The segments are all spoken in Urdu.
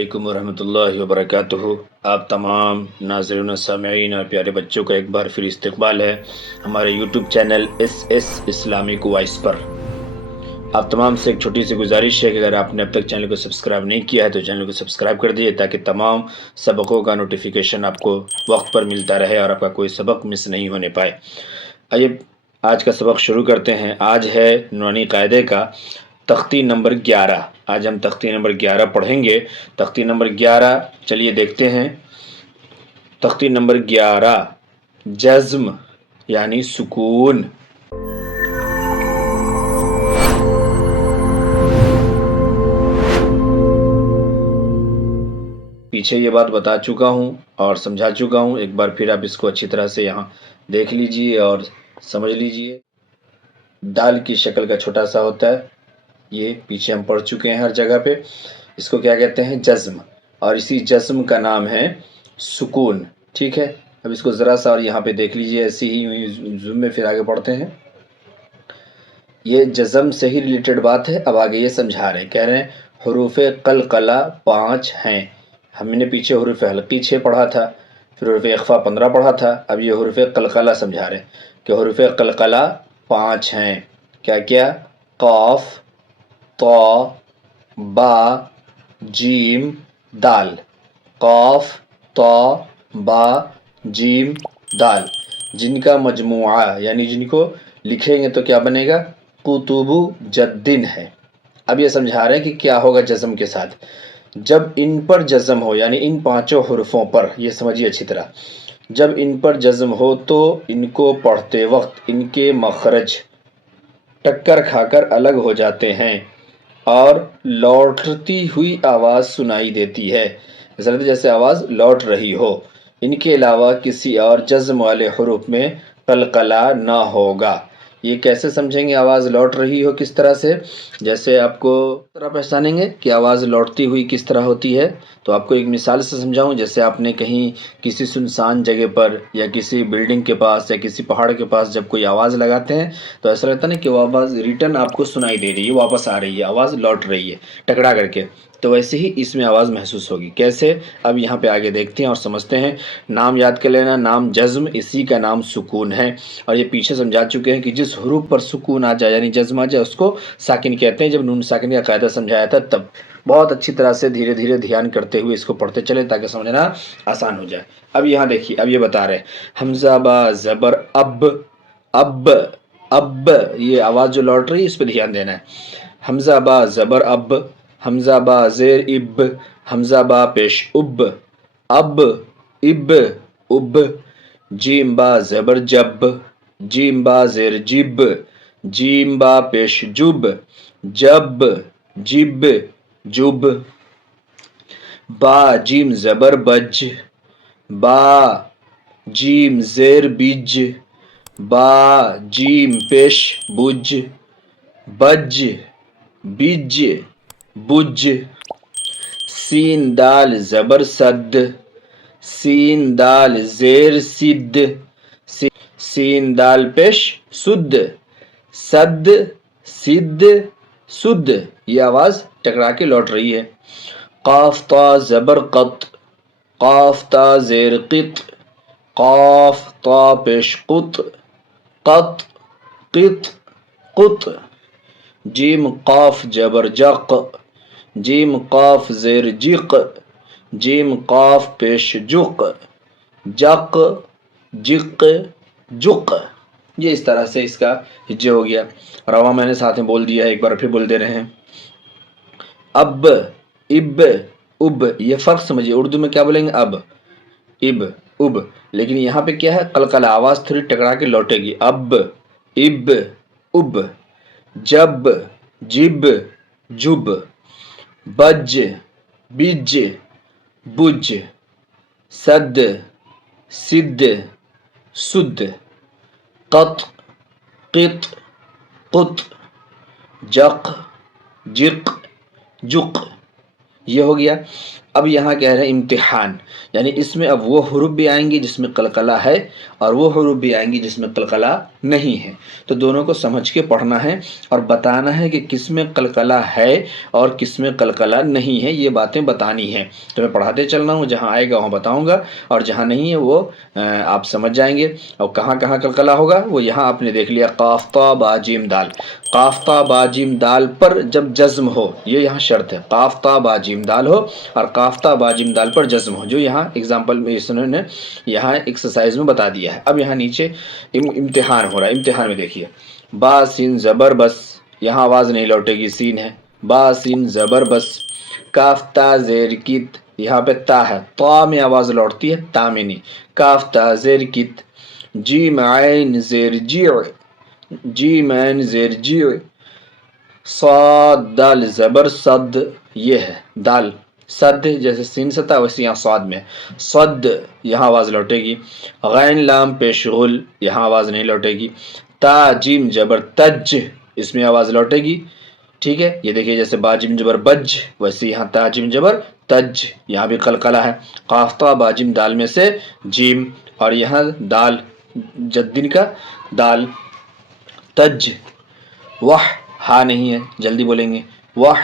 علیکم ورحمۃ اللہ وبرکاتہ۔ آپ تمام ناظرین و سامعین اور پیارے بچوں کا ایک بار پھر استقبال ہے ہمارے یوٹیوب چینل اسلامک وائس پر۔ آپ تمام سے ایک چھوٹی سی گزارش ہے کہ اگر آپ نے اب تک چینل کو سبسکرائب نہیں کیا ہے تو چینل کو سبسکرائب کر دیجیے تاکہ تمام سبقوں کا نوٹیفیکیشن آپ کو وقت پر ملتا رہے اور آپ کا کوئی سبق مس نہیں ہونے پائے۔ آئیے آج کا سبق شروع کرتے ہیں۔ آج ہے نورانی قاعدے کا تختی نمبر 11۔ آج ہم تختی نمبر 11 پڑھیں گے۔ تختی نمبر 11 چلیے دیکھتے ہیں۔ تختی نمبر 11 جزم یعنی سکون۔ پیچھے یہ بات بتا چکا ہوں اور سمجھا چکا ہوں، ایک بار پھر آپ اس کو اچھی طرح سے یہاں دیکھ لیجئے اور سمجھ لیجئے۔ دال کی شکل کا چھوٹا سا ہوتا ہے، یہ پیچھے ہم پڑھ چکے ہیں ہر جگہ پہ۔ اس کو کیا کہتے ہیں؟ جزم، اور اسی جزم کا نام ہے سکون۔ ٹھیک ہے، اب اس کو ذرا سا اور یہاں پہ دیکھ لیجئے، ایسے ہی زوم میں پھر آگے پڑھتے ہیں۔ یہ جزم سے ہی ریلیٹڈ بات ہے۔ اب آگے یہ سمجھا رہے ہیں، کہہ رہے ہیں حروف قلقلہ 5 ہیں۔ ہم نے پیچھے حروف حلقی 6 پڑھا تھا، پھر حروف اخفا 15 پڑھا تھا۔ اب یہ حروف قلقلہ سمجھا رہے ہیں کہ حروف قلقلہ 5 ہیں۔ کیا کیا؟ قاف، طا، با، جیم، دال۔ قاف، طا، با، جیم، دال، جن کا مجموعہ یعنی جن کو لکھیں گے تو کیا بنے گا؟ قطب جدن ہے۔ اب یہ سمجھا رہے ہیں کہ کیا ہوگا جزم کے ساتھ۔ جب ان پر جزم ہو یعنی ان 5 حروفوں پر، یہ سمجھیے اچھی طرح، جب ان پر جزم ہو تو ان کو پڑھتے وقت ان کے مخرج ٹکر کھا کر الگ ہو جاتے ہیں اور لوٹتی ہوئی آواز سنائی دیتی ہے، ایسا لگتا ہے جیسے آواز لوٹ رہی ہو۔ ان کے علاوہ کسی اور جزم والے حروف میں قلقلہ نہ ہوگا۔ یہ کیسے سمجھیں گے آواز لوٹ رہی ہو کس طرح سے؟ جیسے آپ کو طرح پہچانیں گے کہ آواز لوٹتی ہوئی کس طرح ہوتی ہے، تو آپ کو ایک مثال سے سمجھاؤں۔ جیسے آپ نے کہیں کسی سنسان جگہ پر یا کسی بلڈنگ کے پاس یا کسی پہاڑ کے پاس جب کوئی آواز لگاتے ہیں تو ایسا لگتا ہے نا کہ وہ آواز ریٹرن آپ کو سنائی دے رہی ہے، واپس آ رہی ہے، آواز لوٹ رہی ہے ٹکرا کر کے۔ تو ویسے ہی اس میں آواز محسوس ہوگی۔ کیسے؟ اب یہاں پہ آگے دیکھتے ہیں اور سمجھتے ہیں۔ نام یاد کر لینا، نام جزم، اسی کا نام سکون ہے، اور یہ پیچھے سمجھا چکے ہیں کہ جس حروف پر سکون آ جائے یعنی جزم آ جائے اس کو ساکن کہتے ہیں۔ جب نون ساکن کا قاعدہ سمجھایا تھا تب بہت اچھی طرح سے دھیرے دھیرے دھیان کرتے ہوئے اس کو پڑھتے چلیں تاکہ سمجھنا آسان ہو جائے۔ اب یہاں دیکھیے، اب یہ بتا رہے ہیں حمزہ با زبر اب، اب، اب، یہ آواز جو لوٹ رہی ہے اس پہ دھیان دینا ہے۔ حمزہ با زبر اب، حمزہ با زیر اب، حمزہ با پیش اب، اب، اب، اب، جیم با زبر جب، جیم با زیر جب، جیم با پیش جب، جب، جب، جب، با جیم زبر بج، با جیم زیر بج، با جیم پیش بج، بج، بج، بج، سین دال زبر سد، سین دال زیر سد، سین دال پیش سد، سد، سد، سد، یہ آواز ٹکرا کے لوٹ رہی ہے۔ قاف تا زبر قط، قاف تا زیر قط، قاف تا پیش قط، قط، قط، قط، جیم قاف جبر جق، جیم قاف زیر جق، جیم قاف پیش جق، جق، جق، جق، یہ اس طرح سے اس کا ہجے ہو گیا۔ رواں میں نے ساتھ میں بول دیا ہے، ایک بار پھر بول دے رہے ہیں۔ اب، اب، اب، یہ فرق سمجھیے، اردو میں کیا بولیں گے؟ اب، اب، اب، لیکن یہاں پہ کیا ہے؟ قلقلہ، آواز تھوڑی ٹکرا کے لوٹے گی۔ اب، اب، اب، جب، جب، جب، بج، بج، بج، سد، سد، سد، قط، قط، قط، جق، جق، جق، یہ ہو گیا۔ اب یہاں کہہ رہے ہیں امتحان، یعنی اس میں اب وہ حروف بھی آئیں گے جس میں قلقلہ ہے اور وہ حروف بھی آئیں گی جس میں قلقلہ نہیں ہے، تو دونوں کو سمجھ کے پڑھنا ہے اور بتانا ہے کہ کس میں قلقلہ ہے اور کس میں قلقلہ نہیں ہے، یہ باتیں بتانی ہیں۔ تو میں پڑھاتے چلنا ہوں، جہاں آئے گا وہاں بتاؤں گا اور جہاں نہیں ہے وہ آپ سمجھ جائیں گے۔ اور کہاں کہاں قلقلہ ہوگا وہ یہاں آپ نے دیکھ لیا، قاف تا با جیم دال، قاف تا با جیم دال پر جب جزم ہو، یہ یہاں شرط ہے، قاف تا با جیم دال ہو اور قاف تا با جیم دال پر جزم ہو، جو یہاں اگزامپل میں اس نے یہاں ایکسرسائز میں بتا دیا ہے۔ اب یہاں نیچے امتحان ہو رہا ہے، امتحان میں دیکھیے، با سین زبر بس، یہاں آواز نہیں لوٹے گی، سین ہے، با سین زبر بس، کاف تا زیر کت، یہاں پہ تا ہے، تا میں آواز لوٹتی ہے، تا میں نہیں، کاف تا زیر کت، جیم عین زیر جیع، جیم عین زیر جیع، صاد دال زبر صد، یہ ہے دال، صد جیسے سین سے تھا ویسے یہاں صاد میں، صد یہاں آواز لوٹے گی، غین لام پیش غل، یہاں آواز نہیں لوٹے گی، تا جیم جبر تج، اس میں آواز لوٹے گی، ٹھیک ہے۔ یہ دیکھیے جیسے با جیم جبر بج، ویسے یہاں تا جیم جبر تج، یہاں بھی قلقلہ ہے، قاف تا با جیم دال میں سے جیم، اور یہاں دال جدن کا دال، تج، وح ہا نہیں ہے، جلدی بولیں گے، وح،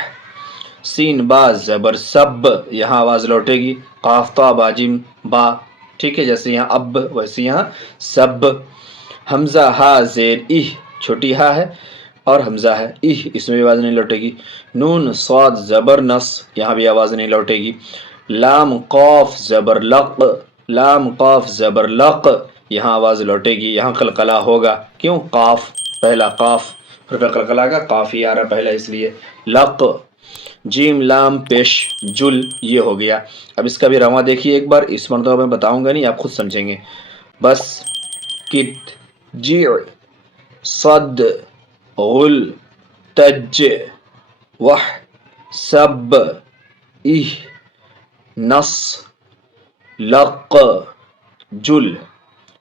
سین با زبر سب، یہاں آواز لوٹے گی، قاف تا با جیم با، ٹھیک ہے، جیسے یہاں اب ویسے یہاں سب، حمزہ ہا زیر اہ، چھوٹی ہا ہے اور حمزہ ہے، اہ، اس میں بھی آواز نہیں لوٹے گی، نون صاد زبر نص، یہاں بھی آواز نہیں لوٹے گی، لام قاف زبر لق، لام قاف زبر لق، یہاں آواز لوٹے گی، یہاں قلقلہ ہوگا، کیوں؟ قاف پہلا، قاف حرف قلقلہ کا قاف ہی آ رہا پہلا اس لیے، لق، جیم لام پیش جل، یہ ہو گیا۔ اب اس کا بھی رواں دیکھیے ایک بار، اس مرتبہ میں بتاؤں گا نہیں، آپ خود سمجھیں گے، بس، کت، جیع، صد، غل، تج، وح، سب، اہ، نص، لق، جل،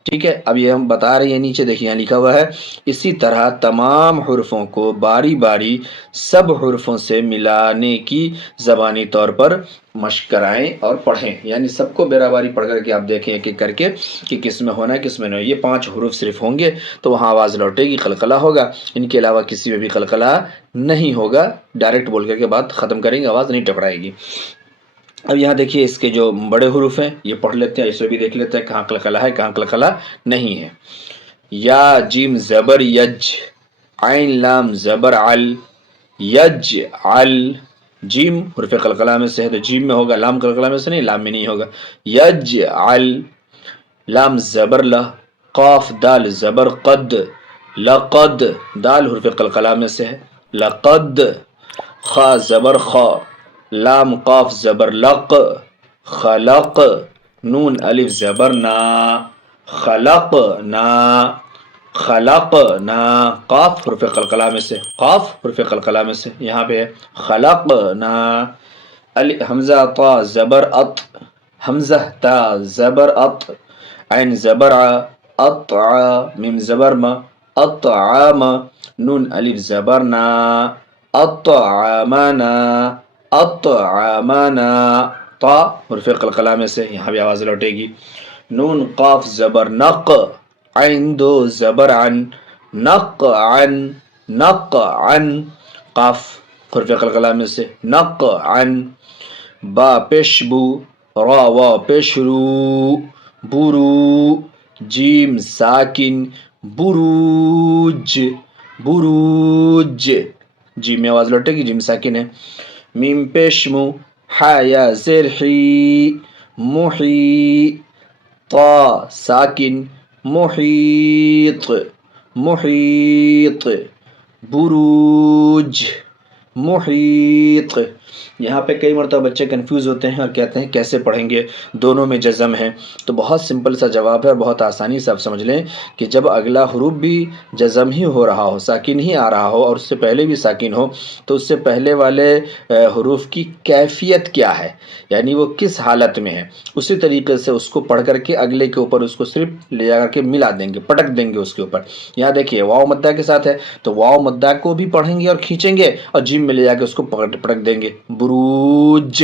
ٹھیک ہے۔ اب یہ ہم بتا رہے ہیں، نیچے دیکھیے یہاں لکھا ہوا ہے، اسی طرح تمام حروفوں کو باری باری سب حروفوں سے ملانے کی زبانی طور پر مشق کرائیں اور پڑھیں، یعنی سب کو بیرا باری پڑھ کر کے آپ دیکھیں ایک ایک کر کے کہ کس میں ہونا ہے کس میں نہیں۔ یہ 5 حروف صرف ہوں گے تو وہاں آواز لوٹے گی، قلقلہ ہوگا، ان کے علاوہ کسی میں بھی قلقلہ نہیں ہوگا، ڈائریکٹ بول کر کے بات ختم کریں گے، آواز نہیں ٹکرائے گی۔ اب یہاں دیکھیے اس کے جو بڑے حروف ہیں یہ پڑھ لیتے ہیں، اسے بھی دیکھ لیتے ہیں کہاں قلقلہ ہے کہاں قلقلہ نہیں ہے۔ یا جیم زبر یج، عین لام زبر عل، یج عل، جیم حرف قلقلہ میں سے ہے تو جیم میں ہوگا، لام قلقلہ میں سے نہیں، لام میں نہیں ہوگا، یج عل، لام زبر لہ، قاف دال زبر قد، لقد، دال حرف قلقلہ میں سے ہے، لقد، خا زبر خا، لام قاف زبر لق، خلق، نون الف زبر نا، خلق نا، خلق نا، قاف حرف قلقلہ میں سے، قاف حرف قلقلہ میں سے یہاں پہ ہے، خلق نا، حمزہ طا زبر اط، حمزہ تا زبر اط، عین زبر ع، اطع، میم زبر ما، اطعام، نون الف زبر نا، اطعمنا، اطعمنا، طا حرف قلقلہ میں سے یہاں بھی آواز لوٹے گی، نون قاف زبر نق، عین دو زبر عن، نقعن، نقعن، قاف حرف قلقلہ میں سے، نقعن، با پیش بو، را وا پیش رو، برو، جیم ساکن، بروج، بروج، جیم میں آواز لوٹے گی، جیم ساکن ہے، میم پیش مو، حا یا زیر حی، محی، طا ساکن، محیط، محیط، بروج، محیط۔ یہاں پہ کئی مرتبہ بچے کنفیوز ہوتے ہیں اور کہتے ہیں کیسے پڑھیں گے، دونوں میں جزم ہے، تو بہت سمپل سا جواب ہے اور بہت آسانی سے آپ سمجھ لیں کہ جب اگلا حروف بھی جزم ہی ہو رہا ہو، ساکن ہی آ رہا ہو اور اس سے پہلے بھی ساکن ہو، تو اس سے پہلے والے حروف کی کیفیت کیا ہے، یعنی وہ کس حالت میں ہے، اسی طریقے سے اس کو پڑھ کر کے اگلے کے اوپر اس کو صرف لے جا کر کے ملا دیں گے، پٹک دیں گے اس کے اوپر۔ یہاں دیکھیے واو مدہ کے ساتھ ہے تو واو مدہ کو بھی پڑھیں گے اور کھینچیں گے اور جیم میں لے جا کے اس کو پٹک دیں گے، بروج،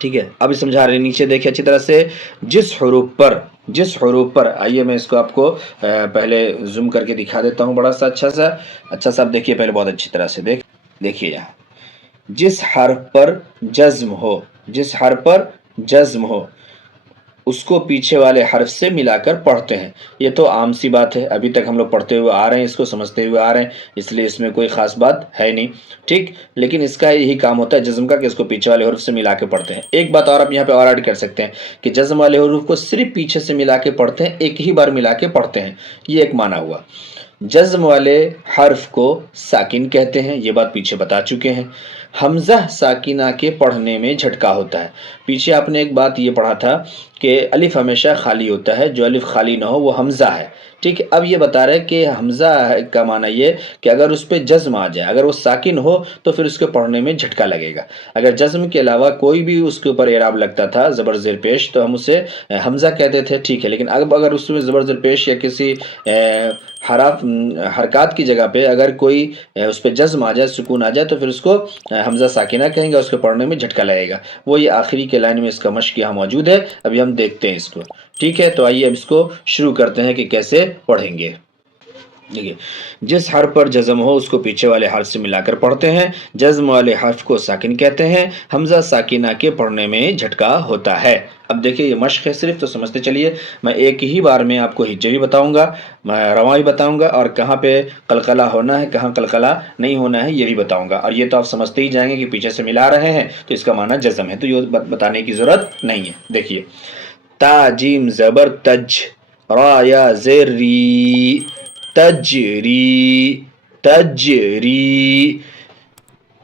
ٹھیک ہے، اب سمجھا رہے ہیں، نیچے دیکھیں اچھی طرح سے، جس حروف پر آئیے میں اس کو آپ کو پہلے زوم کر کے دکھا دیتا ہوں بڑا سا اچھا سا آپ دیکھیے پہلے بہت اچھی طرح سے دیکھیے یہاں، جس حرف پر جزم ہو اس کو پیچھے والے حرف سے ملا کر پڑھتے ہیں۔ یہ تو عام سی بات ہے، ابھی تک ہم لوگ پڑھتے ہوئے آ رہے ہیں، اس کو سمجھتے ہوئے آ رہے ہیں، اس لیے اس میں کوئی خاص بات ہے نہیں، ٹھیک، لیکن اس کا یہی کام ہوتا ہے جزم کا کہ اس کو پیچھے والے حروف سے ملا کے پڑھتے ہیں۔ ایک بات اور آپ یہاں پہ اور ایڈ کر سکتے ہیں کہ جزم والے حروف کو صرف پیچھے سے ملا کے پڑھتے ہیں، ایک ہی بار ملا کے پڑھتے ہیں، یہ ایک معنی ہوا۔ جزم والے حرف کو ساکن کہتے ہیں، یہ بات پیچھے بتا چکے ہیں۔ حمزہ ساکنہ کے پڑھنے میں جھٹکا ہوتا ہے۔ پیچھے آپ نے ایک بات یہ پڑھا تھا کہ الف ہمیشہ خالی ہوتا ہے، جو الف خالی نہ ہو وہ حمزہ ہے، ٹھیک ہے۔ اب یہ بتا رہے کہ حمزہ کا معنی یہ کہ اگر اس پہ جزم آ جائے، اگر وہ ساکن ہو تو پھر اس کے پڑھنے میں جھٹکا لگے گا۔ اگر جزم کے علاوہ کوئی بھی اس کے اوپر اعراب لگتا تھا زبر زیر پیش تو ہم اسے حمزہ کہتے تھے، ٹھیک ہے، لیکن اب اگر اس میں زبر زیر پیش یا کسی حرکات کی جگہ پہ اگر کوئی اس پہ جزم آ جائے، سکون آ جائے، تو پھر اس کو حمزہ ساکنہ کہیں گے، اس کے پڑھنے میں جھٹکا لگے گا۔ وہ یہ آخری کے لائن میں اس کا مشق یہاں موجود ہے، ابھی ہم دیکھتے ہیں اس کو، ٹھیک ہے۔ تو آئیے اب اس کو شروع کرتے ہیں کہ کیسے پڑھیں گے۔ دیکھیے، جس حرف پر جزم ہو اس کو پیچھے والے حرف سے ملا کر پڑھتے ہیں، جزم والے حرف کو ساکن کہتے ہیں، حمزہ ساکنہ کے پڑھنے میں جھٹکا ہوتا ہے۔ اب دیکھیے یہ مشق ہے صرف، تو سمجھتے چلیے، میں ایک ہی بار میں آپ کو ہجے بھی بتاؤں گا، میں رواں بھی بتاؤں گا، اور کہاں پہ قلقلہ ہونا ہے کہاں قلقلہ نہیں ہونا ہے یہ بھی بتاؤں گا، اور یہ تو آپ سمجھتے ہی جائیں گے کہ پیچھے سے ملا رہے ہیں تو اس کا معنی جزم ہے، تو یہ بتانے کی ضرورت نہیں ہے۔ دیکھیے، تا جیم زبر تج، را یا زیر ری، تجری،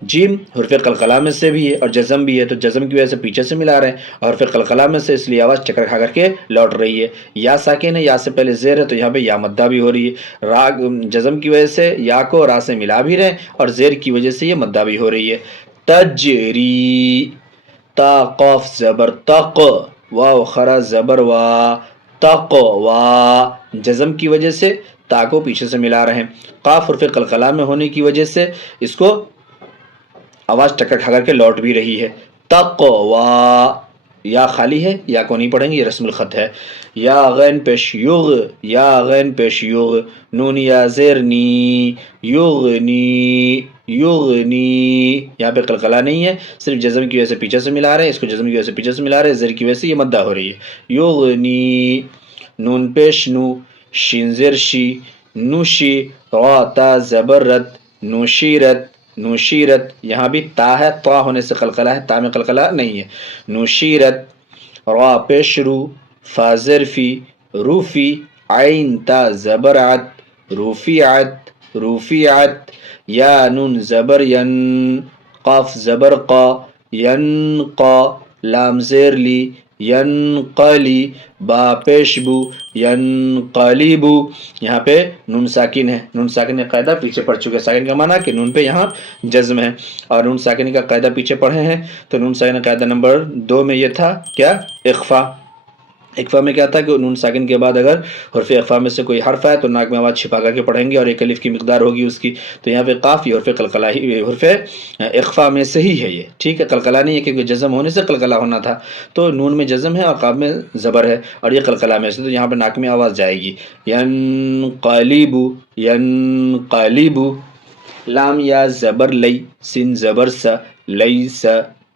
جیم حرف قلقلہ میں سے بھی ہے اور جزم بھی ہے، تو جزم کی وجہ سے پیچھے سے ملا رہے ہیں، اور حرف قلقلہ میں سے اس لیے آواز چکر کھا کر کے لوٹ رہی ہے۔ یا ساکن ہے، یا سے پہلے زیر ہے، تو یہاں پہ یا مدہ بھی ہو رہی ہے۔ را جزم کی وجہ سے یا کو را سے ملا بھی رہے ہیں، اور زیر کی وجہ سے یہ مدہ بھی ہو رہی ہے۔ تجری، تا قاف زبر تق، واو خرا زبر وا، تقوا، جزم کی وجہ سے تا کو پیچھے سے ملا رہے ہیں۔ قاف حرف قلقلہ میں ہونے کی وجہ سے اس کو آواز ٹکر کھا کر کے لوٹ بھی رہی ہے۔ تقوا، یا خالی ہے، یا کو نہیں پڑھیں گے، یہ رسم الخط ہے۔ یا غین پیش یغ، یا غین پیش یغ، نون یا زیر نی، یغنی، یہاں پہ قلقلہ نہیں ہے، صرف جزم کی وجہ سے پیچھے سے ملا رہے ہیں، اس کو جزم کی وجہ سے پیچھے سے ملا رہے ہیں، زیر کی وجہ سے یہ مدہ ہو رہی ہے۔ یغنی، نون پیش نو، شین زیر شی، نوشی، را تا زبر رت، نوشیرت، یہاں بھی تا ہے، تا ہونے سے قلقلہ ہے، تا میں قلقلہ نہیں ہے۔ نوشیرت، را پیش رو، فا ظرفی، روفی، عین تا زبر عت، روفیعت، یا نون زبر ین، قاف زبر قا، ینقا، لام زیر لی، ینقلی، با پیش بو، ینقلیبو، یہاں پہ نون ساکن ہے، نون ساکن کا قاعدہ پیچھے پڑ چکے، ساکن کا معنی کہ نون پہ یہاں جزم ہے، اور نون ساکن کا قاعدہ پیچھے پڑھے ہیں، تو نون ساکن قاعدہ نمبر 2 میں یہ تھا کیا؟ اخفا۔ اخفا میں کیا تھا کہ نون ساکن کے بعد اگر حرف اخفا میں سے کوئی حرف آئے تو ناک میں آواز چھپا کر کے پڑھیں گے، اور ایک الف کی مقدار ہوگی اس کی، تو یہاں پہ قاف یہ حرف قلقلہ ہی، حرف اخفا میں سے ہی ہے، یہ ٹھیک ہے، قلقلہ نہیں ہے، کیونکہ جزم ہونے سے قلقلہ ہونا تھا، تو نون میں جزم ہے اور قاف میں زبر ہے، اور یہ قلقلہ میں سے، تو یہاں پہ ناک میں آواز جائے گی، ینقلیبو، لام یا زبر لئی، سین زبر سا،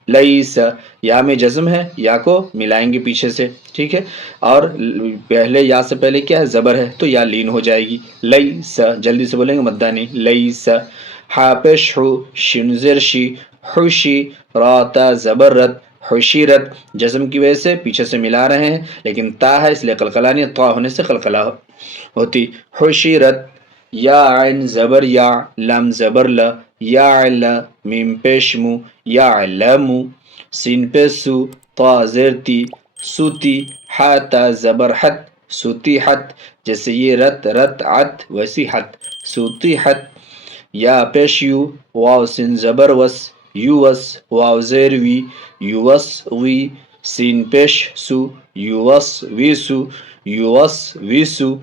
لیس، یا میں جزم ہے، یا کو ملائیں گے پیچھے سے، ٹھیک ہے، اور پہلے یا سے پہلے کیا ہے؟ زبر ہے، تو یا لین ہو جائے گی، لیس، جلدی سے بولیں گے مدہ نہیں، لیس، ہا پیش ہو، شین زیر شی، حشی، را تا زبر رت، حشیرت، جزم کی وجہ سے پیچھے سے ملا رہے ہیں، لیکن تا ہے اس لیے قلقلہ نہیں، تا ہونے سے قلقلہ ہوتی، حشیرت، یا عین زبر یا، لام زبر ل، یا عل، میم پیش مو، یا علمو، سین پیش سو، تا زیر تی، سوتی، حا تا زبر حت، سوتی حت، جیسے یہ رت عت ویسی حت، سوتی حت، یا پیش یو، واو سین زبر وس، یوس، واو زیر وی، یوس وی، سین پیش سو، یوس ویسو،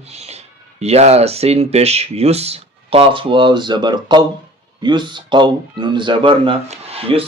یا سین پیش یس، قاف واو زبر قو، یس قو، نون زبر نا، یس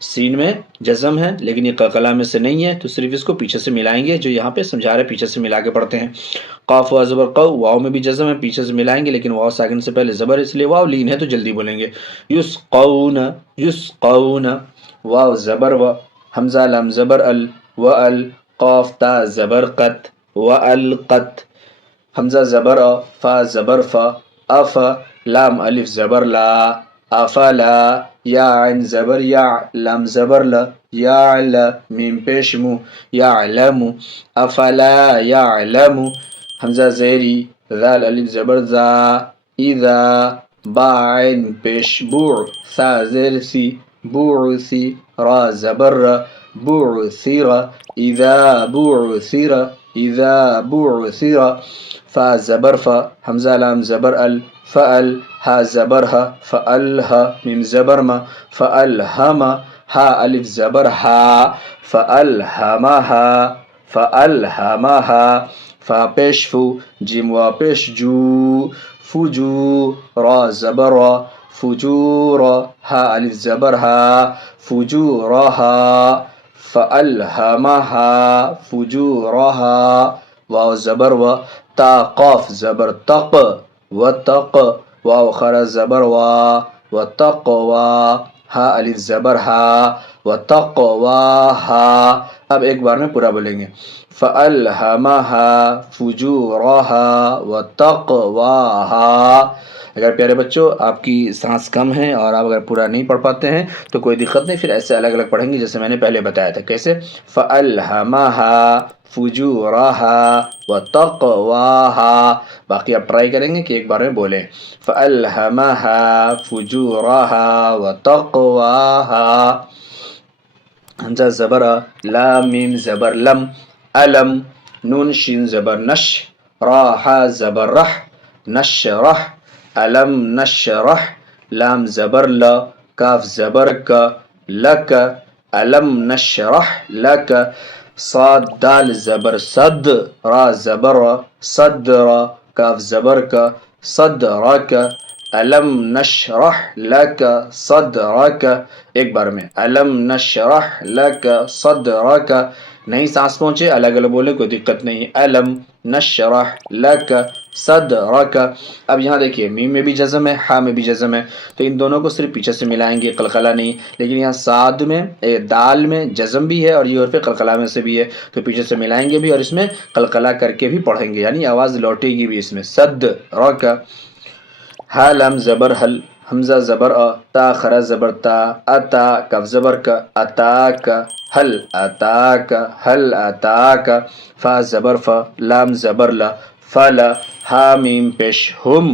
سین میں جزم ہے لیکن یہ قلقلہ میں سے نہیں ہے تو صرف اس کو پیچھے سے ملائیں گے، جو یہاں پہ سمجھا رہے پیچھے سے ملا کے پڑھتے ہیں۔ قاف و زبر قو، واو میں بھی جزم ہے، پیچھے سے ملائیں گے لیکن واو ساکن سے پہلے زبر، اس لیے واو لین ہے تو جلدی بولیں گے۔ یسقون، یسقون، واو زبر و، حمزہ لام زبر ال، و ال، قاف تا زبر قت، و القت، حمزہ زبر ا، فا زبر فا، اف، لام الف زبر لا، افلا، یا عین زبر یا، لام زبر ل، یعل، میم پیش مو، یعلم، افلا یعلم، حمزہ زیری، ذال الف زبر ذا، اذا، با عین پیش بو، ثا زیر سی، بعثی، را زبر ر، بعثر، اذا بعثر، اذا بعثر، فا زبر فا، حمزہ لام زبر ال، فأل، ہا زبر ہا، فألہ، میم زبر ما، فألہم، ہا الف زبر ہا، فألہمہا، فألہمہا، فا پیش فو، جیم وا پیش جو، فجو، را زبر را، فجور، ہا الف زبر ہا، فجورہا، فألہمہا فجورہا، واو زبر و، تا قاف زبر تق، وتق، واو خرا زبر وا، وتقوا، ہا الف زبر ہا، وتقواہا۔ اب ایک بار میں پورا بولیں گے، فألہمہا فجورہا وتقواہا۔ اگر پیارے بچوں آپ کی سانس کم ہے اور آپ اگر پورا نہیں پڑھ پاتے ہیں تو کوئی دقت نہیں، پھر ایسے الگ الگ پڑھیں گے جیسے میں نے پہلے بتایا تھا۔ کیسے؟ فألہمہا فجورہا وتقواہا۔ باقی آپ ٹرائی کریں گے کہ ایک بار میں بولیں، فألہمہا فجورہا وتقواہا۔ حمزہ زبر ا، لام میم زبر لم، علم، نون شین زبر نش، را ہا زبر رح، نشرح، علم نشرح، لام زبر ل، کاف زبر کا، لک، علم نشرح لک، صاد دال زبر صد، را زبر صدر، کاف زبر کا، صدرک، علم نشرح لک صدرک۔ ایک بار میں، علم نشرح لک صدرک، نہیں سانس پہنچے الگ الگ بولے کوئی دقت نہیں، علم نشرح لک صدرک۔ اب یہاں دیکھیے میم میں بھی جزم ہے، ہا میں بھی جزم ہے، تو ان دونوں کو صرف پیچھے سے ملائیں گے، قلقلہ نہیں۔ لیکن یہاں صاد میں دال میں جزم بھی ہے اور یہ حرف قلقلہ میں سے بھی ہے، تو پیچھے سے ملائیں گے بھی اور اس میں قلقلہ کر کے بھی پڑھیں گے، یعنی آواز لوٹے گی بھی اس میں، صدرک۔ ہا لام زبر حل، حمزہ زبر ا، تا خرا زبر تا، اتا، کف زبر کا، اتاک، حل اتاک، حل اتاک، فا زبر فا، لام زبر لا، فلا، ہا میم پیش ہم،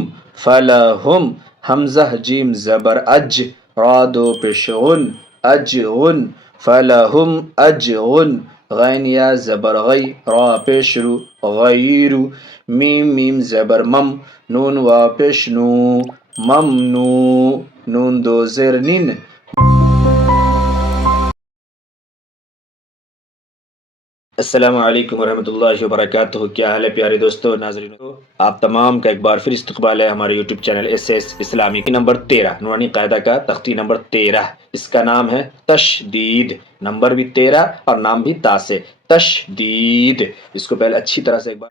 فلہم، حمزہ جیم زبر اج، را دو پیش غن، اجغن، فلہم اجغن، غین یا زبر غی، را پیش رو، غیرو، میم میم زبر مم، نون وا پیش نو، ممنو، نون دو زیر نین۔ السلام علیکم ورحمۃ اللہ وبرکاتہ۔ کیا حال ہے پیارے دوستو ناظرین، آپ تمام کا ایک بار پھر استقبال ہے ہمارے یوٹیوب چینل ایس ایس اسلامی کی نمبر 13 نورانی قاعدہ کا تختی نمبر 13۔ اس کا نام ہے تشدید، نمبر بھی 13 اور نام بھی تا سے، تشدید۔ اس کو پہلے اچھی طرح سے ایک بار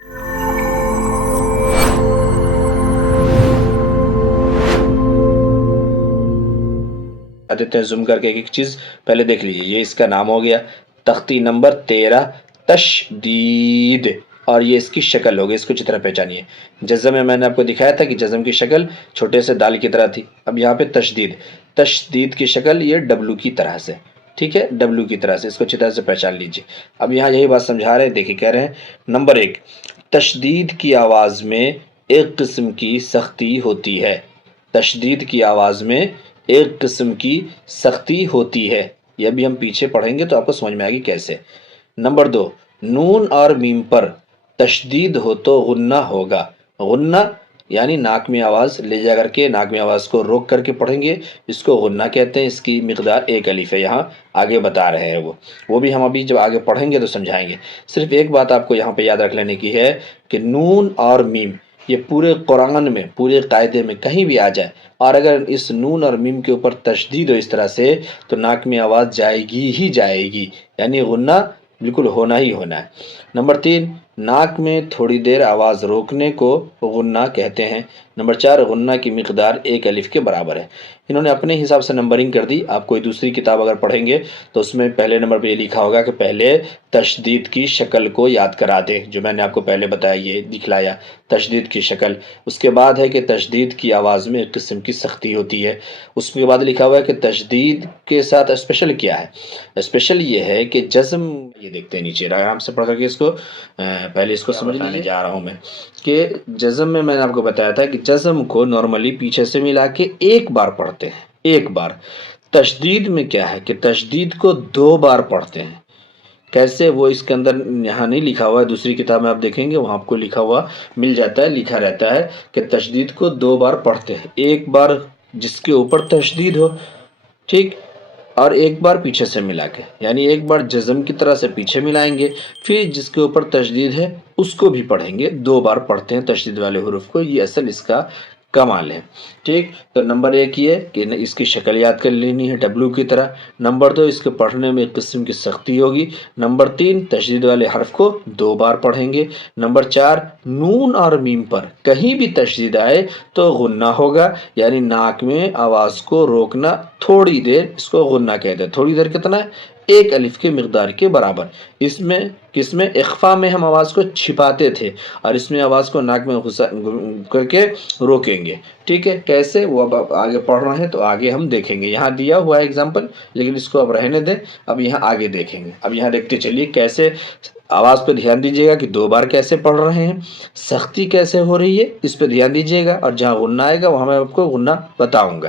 دیتے ہیں زوم کر کے، ایک ایک چیز پہلے دیکھ لیجیے۔ یہ اس کا نام ہو گیا تختی نمبر 13 تشدید، اور یہ اس کی شکل ہوگی، اس کو اچھی طرح پہچانیے۔ جزم میں نے آپ کو دکھایا تھا کہ جزم کی شکل چھوٹے سے دال کی طرح تھی، اب یہاں پہ تشدید، تشدید کی شکل یہ ڈبلو کی طرح سے، ٹھیک ہے، ڈبلو کی طرح سے، اس کو اچھی طرح سے پہچان لیجیے۔ اب یہاں یہی بات سمجھا رہے ہیں، دیکھیے کہہ رہے ہیں نمبر 1، تشدید کی آواز میں ایک قسم کی سختی ہوتی ہے، تشدید کی آواز میں ایک قسم کی سختی ہوتی ہے، یہ بھی ہم پیچھے پڑھیں گے تو آپ کو سمجھ میں آئے گی کیسے۔ نمبر 2، نون اور میم پر تشدید ہو تو غنہ ہوگا، غنہ یعنی ناک میں آواز لے جا کر کے، ناک میں آواز کو روک کر کے پڑھیں گے، اس کو غنہ کہتے ہیں، اس کی مقدار 1 الف ہے، یہاں آگے بتا رہے ہیں وہ بھی ہم ابھی جب آگے پڑھیں گے تو سمجھائیں گے۔ صرف ایک بات آپ کو یہاں پہ یاد رکھ لینے کی ہے کہ نون اور میم یہ پورے قرآن میں، پورے قاعدے میں کہیں بھی آ جائے اور اگر اس نون اور میم کے اوپر تشدید ہو اس طرح سے تو ناک میں آواز جائے گی ہی جائے گی، یعنی غنہ بالکل ہونا ہی ہونا ہے۔ نمبر 3، ناک میں تھوڑی دیر آواز روکنے کو غنہ کہتے ہیں۔ نمبر 4، غنہ کی مقدار 1 الف کے برابر ہے۔ انہوں نے اپنے حساب سے نمبرنگ کر دی، آپ کوئی دوسری کتاب اگر پڑھیں گے تو اس میں پہلے نمبر پہ یہ لکھا ہوگا کہ پہلے تشدید کی شکل کو یاد کرا دیں، جو میں نے آپ کو پہلے بتایا، یہ دکھلایا تشدید کی شکل۔ اس کے بعد ہے کہ تشدید کی آواز میں ایک قسم کی سختی ہوتی ہے۔ اس کے بعد لکھا ہوا ہے کہ تشدید کے ساتھ اسپیشل کیا ہے۔ اسپیشل یہ ہے کہ جزم، یہ دیکھتے ہیں نیچے آرام سے پڑھ کر کے اس کو پہلے اس کو سمجھنے جا رہا ہوں میں کہ جزم میں نے آپ کو بتایا تھا کہ جزم کو نارملی پیچھے سے ملا کے ایک بار پڑھتے ہیں، ایک بار۔ تشدید میں کیا ہے کہ تشدید کو 2 بار پڑھتے ہیں۔ کیسے، وہ اس کے اندر یہاں نہیں لکھا ہوا ہے، دوسری کتاب میں آپ دیکھیں گے وہاں آپ کو لکھا ہوا مل جاتا ہے، لکھا رہتا ہے کہ تشدید کو 2 بار پڑھتے ہیں، ایک بار جس کے اوپر تشدید ہو، ٹھیک، اور ایک بار پیچھے سے ملا کے، یعنی ایک بار جزم کی طرح سے پیچھے ملائیں گے، پھر جس کے اوپر تشدید ہے اس کو بھی پڑھیں گے، 2 بار پڑھتے ہیں تشدید والے حروف کو، یہ اصل اس کا کمال ہے، ٹھیک۔ تو نمبر 1 یہ کہ اس کی شکل یاد کر لینی ہے ڈبلو کی طرح۔ نمبر 2، اس کے پڑھنے میں ایک قسم کی سختی ہوگی۔ نمبر 3، تشدید والے حرف کو 2 بار پڑھیں گے۔ نمبر 4، نون اور میم پر کہیں بھی تشدید آئے تو غنہ ہوگا، یعنی ناک میں آواز کو روکنا تھوڑی دیر، اس کو غنہ کہتے ہیں۔ تھوڑی دیر کتنا ہے؟ 1 الف کی مقدار کے برابر۔ اس میں کس میں؟ اخفا میں ہم آواز کو چھپاتے تھے اور اس میں آواز کو ناک میں کر کے روکیں گے، ٹھیک ہے۔ کیسے، وہ اب آگے پڑھ رہے ہیں تو آگے ہم دیکھیں گے، یہاں دیا ہوا ہے ایگزامپل، لیکن اس کو اب رہنے دیں، اب یہاں آگے دیکھیں گے۔ اب یہاں دیکھتے چلیے کیسے، آواز پہ دھیان دیجیے گا کہ 2 بار کیسے پڑھ رہے ہیں، سختی کیسے ہو رہی ہے اس پہ دھیان دیجیے گا، اور جہاں غنہ آئے گا وہاں میں آپ کو غنہ بتاؤں گا۔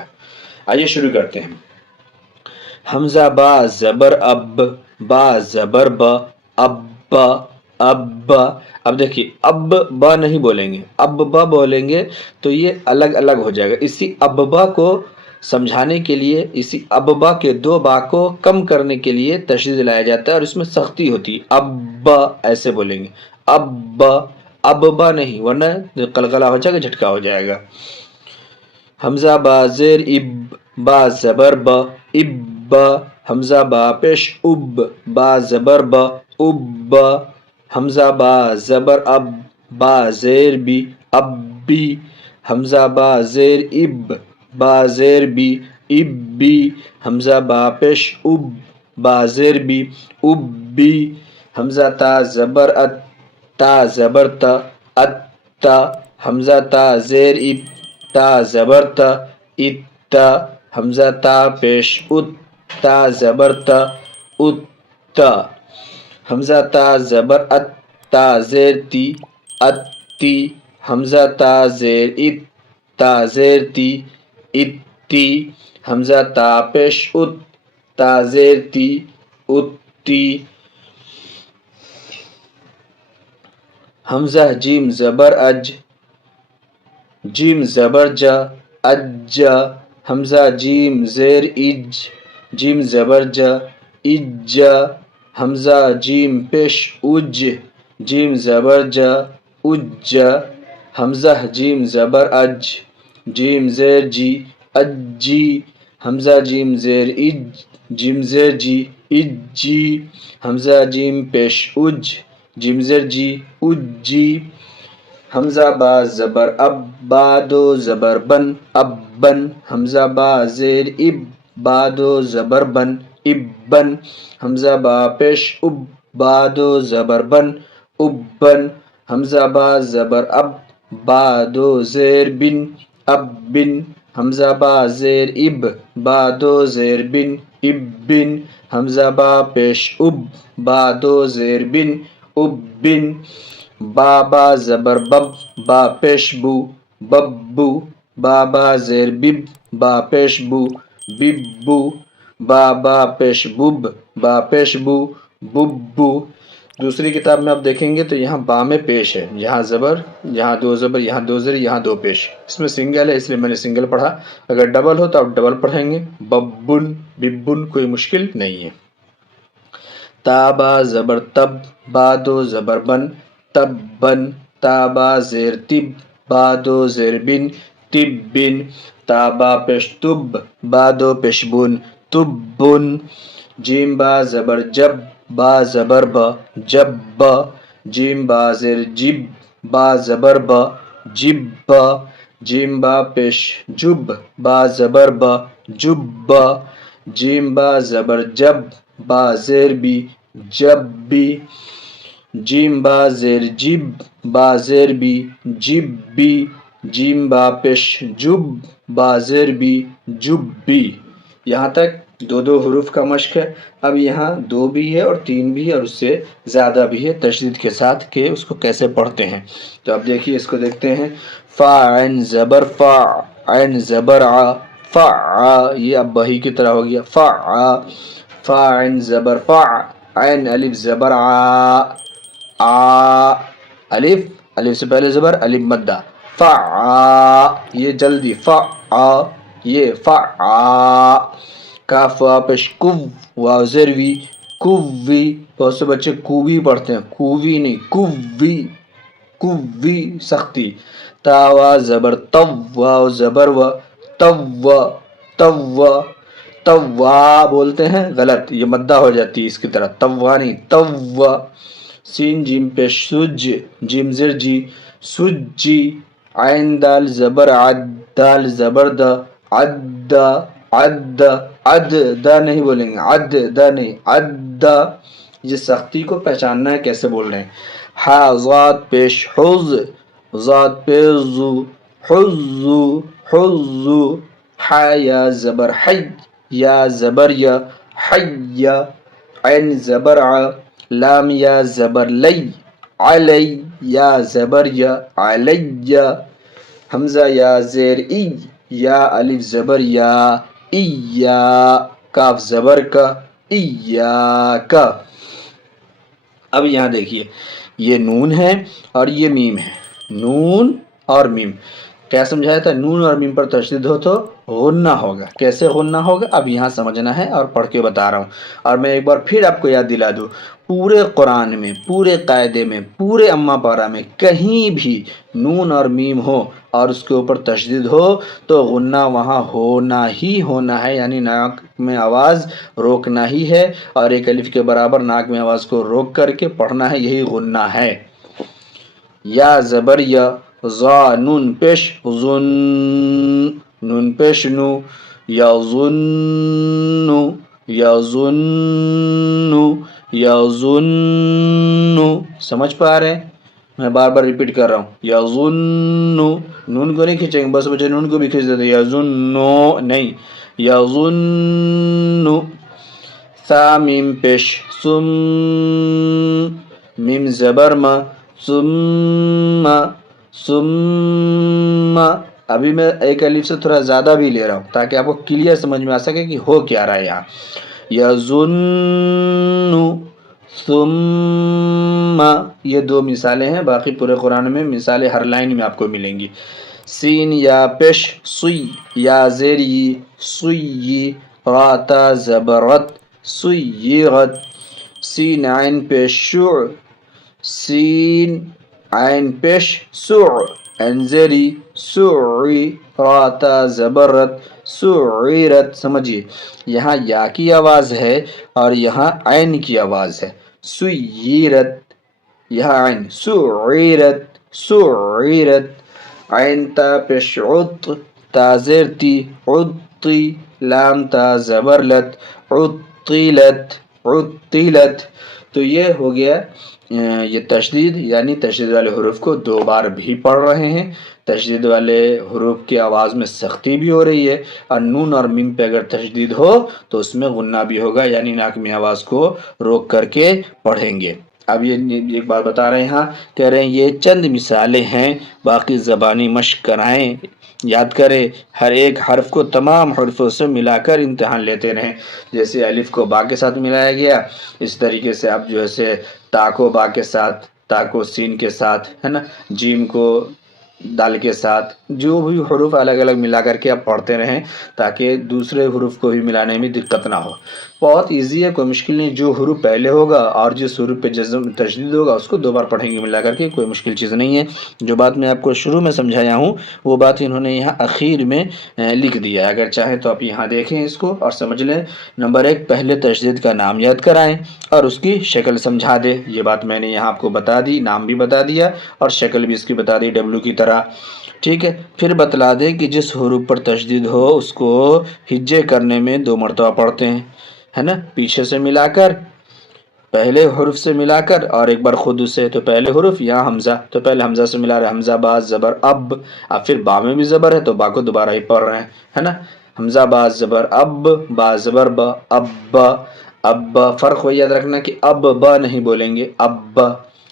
آئیے شروع کرتے ہیں۔ حمزہ با زبر اب، با زبر با، اب، اب۔ اب دیکھیے اب با نہیں بولیں گے، اب با بولیں گے تو یہ الگ الگ ہو جائے گا۔ اسی اب با کو سمجھانے کے لیے، اسی اب با کے 2 با کو کم کرنے کے لیے تشدید لایا جاتا ہے اور اس میں سختی ہوتی ہے۔ اب با ایسے بولیں گے، اب با، اب با نہیں، ورنہ قلقلہ ہو جائے گا، جھٹکا ہو جائے گا۔ حمزہ با زیر اب، با زبر با، اب، حمزہ با پیش اب، با زبر با، اب، حمزہ با زبر اب، با زیر بی، اب بی، حمزہ با زیر اب، با زیر بی، اب بی، حمزہ با پیش اب، با زیر بی، اب بی، حمزہ تا زبر ات، تا زبر تا، ات تا، حمزہ تا زیر اب، تا زبر تا، ات تا، حمزہ تا پیش ات، تا زبر تا، ات تا، حمزہ تا زبر ات، تا زیر تی، ات تی، حمزہ تا زیر ات، تا زیر تی، ات تی، حمزہ تا پیش ات، تا زیر تی، ات تی، حمزہ جیم زبر اج، جیم زبر جا، اجا، حمزہ جیم زیر اج، جیم زبر جا، اجا، حمزہ جیم پیش اج، جیم زبر جا، اجا، حمزہ جیم زبر اج، جیم زیر جی، اجی، حمزہ جیم زیر اج، جیم زیر جی، اجی، حمزہ جیم پیش اج، جیم زیر جی، اجی، حمزہ با زبر اب، با دو زبر بن، اب بن، حمزہ با زیر اب، با دو زبر بن، اب بن، حمزہ با پیش اب، با دو زبر بن، اب بن، حمزہ با زبر اب، با دو زیر بن، اب بن، حمزہ با زیر اب، با دو زیر بن، اب بن، حمزہ با پیش اب، با دو زیر بن، اب بن، با با زبر بب، با پیش بو، بب بو، با با زیر بب، با پیش بو، بب بو، با با پیش بب، با پیش بو، بب بو۔ دوسری کتاب میں آپ دیکھیں گے تو یہاں با میں پیش ہے، یہاں زبر، یہاں 2 زبر، یہاں 2 زیر، یہاں 2 پیش، اس میں سنگل ہے اس لیے میں نے سنگل پڑھا، اگر ڈبل ہو تو آپ ڈبل پڑھیں گے، ببن، ببن، کوئی مشکل نہیں ہے۔ تا با زبر تب، با 2 زبر بن، تب بن، تا با زیر تب، بادو زربن طب، تابا پیش تب، بادو پیش بن طب، جیم با زبر جب، با زبر با جب، جیم با زر جب، با زبر با جب، جیم با پیش جب، با زبر با جب، جیم با زبر جب، با زیر بی جب بی، جیم با زیر جب، با زیر بی جب بی، جیم با پیش جب، با زیر بی جب بی۔ یہاں تک دو دو حروف کا مشق ہے۔ اب یہاں دو بھی ہے اور تین بھی ہے اور اس سے زیادہ بھی ہے تشدید کے ساتھ کہ اس کو کیسے پڑھتے ہیں۔ تو اب دیکھیے اس کو دیکھتے ہیں۔ فا عین زبر فا، عین زبر ع، فا ع، یہ اب بہی کی طرح ہو گیا، فا ع، فا عین زبر فا، عین الف زبر ع، ع، الف، الف سے پہلے زبر، الف مدہ، فا ع، یہ جلدی فا ع، یہ فا ع، کاف وا پیش کو، واو زیر وی کووی، بہت سے بچے کووی پڑھتے ہیں، کووی نہیں کووی، کووی سختی، تا وا زبر تو، واو زبر و، تو، تو، توا بولتے ہیں غلط، یہ مدہ ہو جاتی ہے اس کی طرح، توا نہیں تو، سین جیم پیش سج، جیم زر جی سجی، عین دال زبر عد، دال زبر دا عد، عد، عد، دا نہیں بولیں گے، عد، دا نہیں عد، یہ سختی کو پہچاننا ہے کیسے بول رہے ہیں۔ ہا ضاد پیش حز، ضاد پیش زو، حزو، حزو، ہا یا زبر حی، یا زبر یا حی، عین زبر ع، لام یا زبر لی، علی، یا زبر یا علی، حمزہ یا زیر ای، یا الف زبر یا ای، یا کاف زبر کا، ایاک۔ اب یہاں دیکھیے یہ نون ہے اور یہ میم ہے، نون اور میم کیا سمجھایا تھا؟ نون اور میم پر تشدید ہو تو غنہ ہوگا، کیسے غنہ ہوگا اب یہاں سمجھنا ہے اور پڑھ کے بتا رہا ہوں۔ اور میں ایک بار پھر آپ کو یاد دلا دوں، پورے قرآن میں، پورے قاعدے میں، پورے اما پارہ میں کہیں بھی نون اور میم ہو اور اس کے اوپر تشدید ہو تو غنہ وہاں ہونا ہی ہونا ہے، یعنی ناک میں آواز روکنا ہی ہے اور ایک الف کے برابر ناک میں آواز کو روک کر کے پڑھنا ہے، یہی غنہ ہے۔ یا زبر یا، ضا نون پیش ظن، نون پیش نو، یا ظنو، یا ظنو، یا ظنو، سمجھ پا رہے ہیں؟ میں بار بار ریپیٹ کر رہا ہوں، یا ظنو، نون کو نہیں کھینچیں گے، بس بچے نون کو بھی کھینچ دیتے، یا ظنو نہیں، یا ظنو۔ ثا میم پیش سم، میم زبر ما، ثم، ثم، ابھی میں ایک الف سے تھوڑا زیادہ بھی لے رہا ہوں تاکہ آپ کو کلیئر سمجھ میں آ سکے کہ ہو کیا رہا ہے یہاں۔ یظن، ثم، یہ دو مثالیں ہیں، باقی پورے قرآن میں مثالیں ہر لائن میں آپ کو ملیں گی۔ سین یا پیش سوی، یا زیر ی سوی، را تا زبرت سیغت، سین عین پیش شع، سین عین پیش سع، عین زیری سعی، را تا زبرت سعیرت۔ سمجھیے یہاں یا کی آواز ہے اور یہاں عین کی آواز ہے، سیرت، یہاں عین سعیرت، سعیرت، عین تا پیش عط، تا زیر تی عطی، لام تا زبر لت عطیلت، عطیلت۔ تو یہ ہو گیا یہ تشدید، یعنی تشدید والے حروف کو دو بار بھی پڑھ رہے ہیں، تشدید والے حروف کی آواز میں سختی بھی ہو رہی ہے، اور نون اور میم پہ اگر تشدید ہو تو اس میں غنہ بھی ہوگا، یعنی ناک میں آواز کو روک کر کے پڑھیں گے۔ اب یہ ایک بات بتا رہے ہیں، ہاں کہہ رہے ہیں یہ چند مثالیں ہیں، باقی زبانی مشق کرائیں، یاد کریں، ہر ایک حرف کو تمام حرفوں سے ملا کر امتحان لیتے رہیں، جیسے الف کو با کے ساتھ ملایا گیا اس طریقے سے آپ جو ہے تا کو با کے ساتھ، تا کو سین کے ساتھ، ہے نا، جیم کو دال کے ساتھ جو بھی حروف الگ الگ ملا کر کے آپ پڑھتے رہیں تاکہ دوسرے حروف کو بھی ملانے میں دقت نہ ہو. بہت ایزی ہے، کوئی مشکل نہیں. جو حروف پہلے ہوگا اور جس حروف پہ جزم تشدید ہوگا اس کو دو بار پڑھیں گے ملا کر کے، کوئی مشکل چیز نہیں ہے. جو بات میں آپ کو شروع میں سمجھایا ہوں وہ بات انہوں نے یہاں اخیر میں لکھ دیا ہے. اگر چاہیں تو آپ یہاں دیکھیں اس کو اور سمجھ لیں. نمبر 1، پہلے تشدید کا نام یاد کرائیں اور اس کی شکل سمجھا دے. یہ بات میں نے یہاں آپ کو بتا دی، نام بھی بتا دیا اور شکل بھی اس کی بتا دی ڈبلو کی طرح. ٹھیک ہے، پھر بتلا دے کہ جس حروف پر تشدید ہو اس کو ہجے کرنے میں 2 مرتبہ پڑھتے ہیں، ہے نا، پیچھے سے ملا کر، پہلے حرف سے ملا کر اور ایک بار خود سے. تو پہلے حرف یہاں حمزہ، تو پہلے حمزہ سے ملا رہے ہیں، حمزہ با زبر اب پھر با میں بھی زبر ہے تو با کو دوبارہ ہی پڑھ رہے ہیں، ہے نا. حمزہ با زبر اب، با زبر با، اب فرق ہو یاد رکھنا کہ اب با نہیں بولیں گے، اب.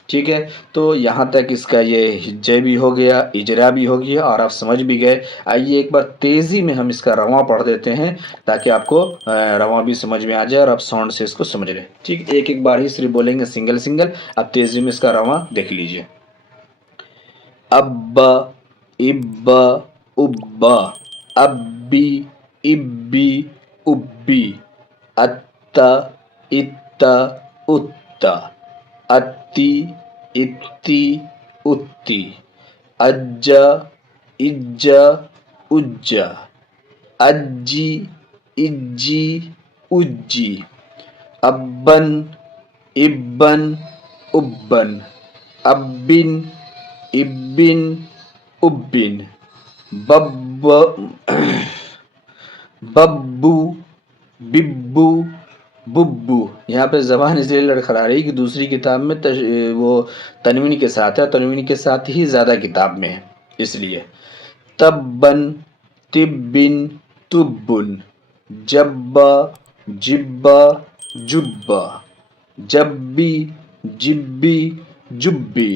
ٹھیک ہے، تو یہاں تک اس کا یہ ہجے بھی ہو گیا، اجرا بھی ہو گیا اور آپ سمجھ بھی گئے. آئیے ایک بار تیزی میں ہم اس کا رواں پڑھ دیتے ہیں تاکہ آپ کو رواں بھی سمجھ میں آ جائے اور آپ ساؤنڈ سے اس کو سمجھ لیں. ٹھیک، ایک ایک بار ہی صرف بولیں گے سنگل سنگل. اب تیزی میں اس کا رواں دیکھ لیجئے. اب، اب، اب، ابی، ابی، ابی، ات، ات، ات، اتی، اتی، اتی، اج، اج، اج، اجی، اجی، اجی، ابن، ابن، ابن، ابن، ابن، ابن، بب، ببو، ببو، ببو. یہاں پہ زبان اس لیے لڑکھڑا رہی کہ دوسری کتاب میں وہ تنوین کے ساتھ ہے، تنوین کے ساتھ ہی زیادہ کتاب میں ہے اس لیے. تبن، تبن، تبن، جبا، جبا، جبا، جبی، جبی، جبی،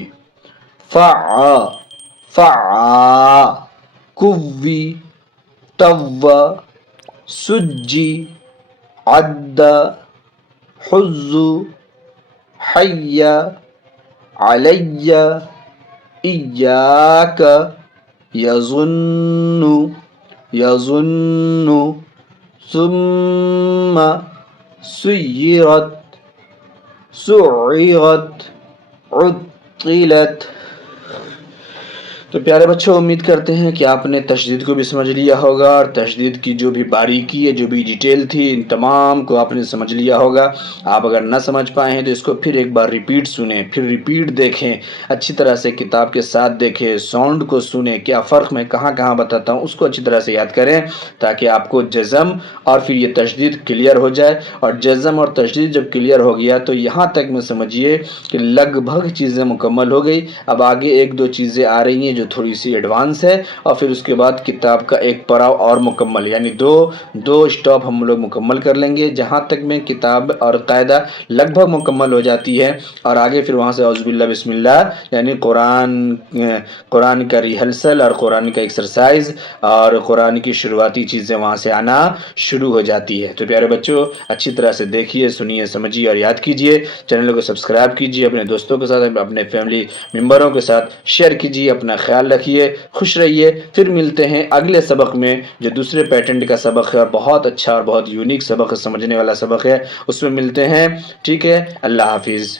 فعا، فعا، کوی، تو، سجی، عد، حز، حی، علی، ایاک، یظن، یظن، ثم، سیرت، سعرت، عطلت. تو پیارے بچوں، امید کرتے ہیں کہ آپ نے تشدید کو بھی سمجھ لیا ہوگا اور تشدید کی جو بھی باریکی ہے، جو بھی ڈیٹیل تھی، ان تمام کو آپ نے سمجھ لیا ہوگا. آپ اگر نہ سمجھ پائے ہیں تو اس کو پھر ایک بار ریپیٹ سنیں، پھر ریپیٹ دیکھیں، اچھی طرح سے کتاب کے ساتھ دیکھیں، ساؤنڈ کو سنیں، کیا فرق میں کہاں کہاں بتاتا ہوں اس کو اچھی طرح سے یاد کریں تاکہ آپ کو جزم اور پھر یہ تشدید کلیئر ہو جائے. اور جزم اور تشدید جب کلیئر ہو گیا تو یہاں تک میں سمجھیے کہ لگ بھگ چیزیں مکمل ہو گئی. اب آگے ایک دو چیزیں آ رہی ہیں جو تھوڑی سی ایڈوانس ہے اور پھر اس کے بعد کتاب کا ایک پڑاؤ اور مکمل، یعنی دو اسٹاپ ہم لوگ مکمل کر لیں گے جہاں تک میں کتاب اور قاعدہ لگ بھگ مکمل ہو جاتی ہے. اور آگے پھر وہاں سے اعوذ باللہ بسم اللہ یعنی قرآن کا ریہرسل اور قرآن کا ایکسرسائز اور قرآن کی شروعاتی چیزیں وہاں سے آنا شروع ہو جاتی ہے. تو پیارے بچوں، اچھی طرح سے دیکھیے، سنیے، سمجھیے اور یاد کیجیے. چینل کو سبسکرائب کیجیے، اپنے دوستوں کے ساتھ، اپنے فیملی ممبروں کے ساتھ شیئر کیجیے. اپنا خیال رکھیے، خوش رہیے. پھر ملتے ہیں اگلے سبق میں جو دوسرے پیٹرن کا سبق ہے اور بہت اچھا اور بہت یونیک سبق ہے، سمجھنے والا سبق ہے، اس میں ملتے ہیں. ٹھیک ہے، اللہ حافظ.